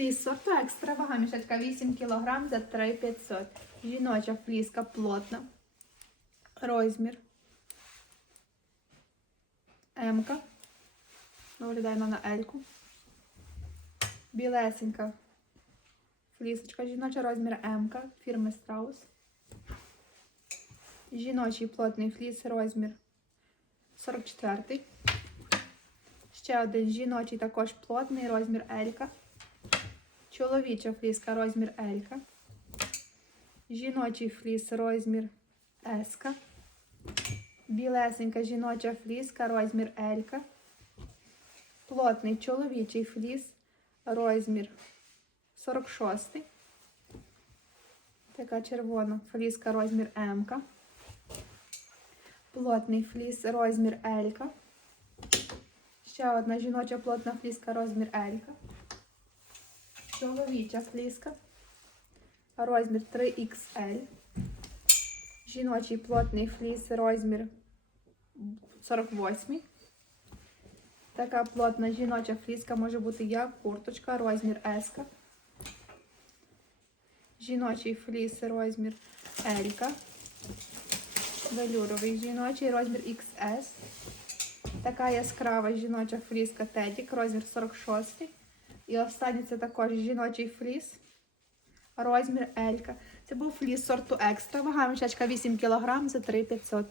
фліс сорту екстра вага мішечка 8 кг за 3500. Жіноча фліска плотна. Розмір. М-ка. Ну, на Ельку. Білесенька флісочка. Жіноча розмір М-ка фірми Страус. Жіночий плотний фліс розмір 44. Ще один жіночий також плотний розмір Елька. Чоловіча фліска розмір Елька. Жіночий фліс розмір Еска. Білесенька жіноча фліска розмір Елька. Плотний чоловічий фліс розмір 46. Така червона фліска розмір М. Плотний фліс розмір L. Ще одна жіноча плотна фліска розмір L. Чоловіча фліска. Розмір 3XL. Жіночий плотний фліс розмір 48. Така плотна жіноча фліска може бути як курточка, розмір S. Жіночий фліс розмір L. Велюровий жіночий розмір XS. Така яскрава жіноча фліска Тедік, розмір 46. І останній це також жіночий фліс. Розмір Елька. Це був фліс сорту екстра. Вага мішечка 8 кг за 3500.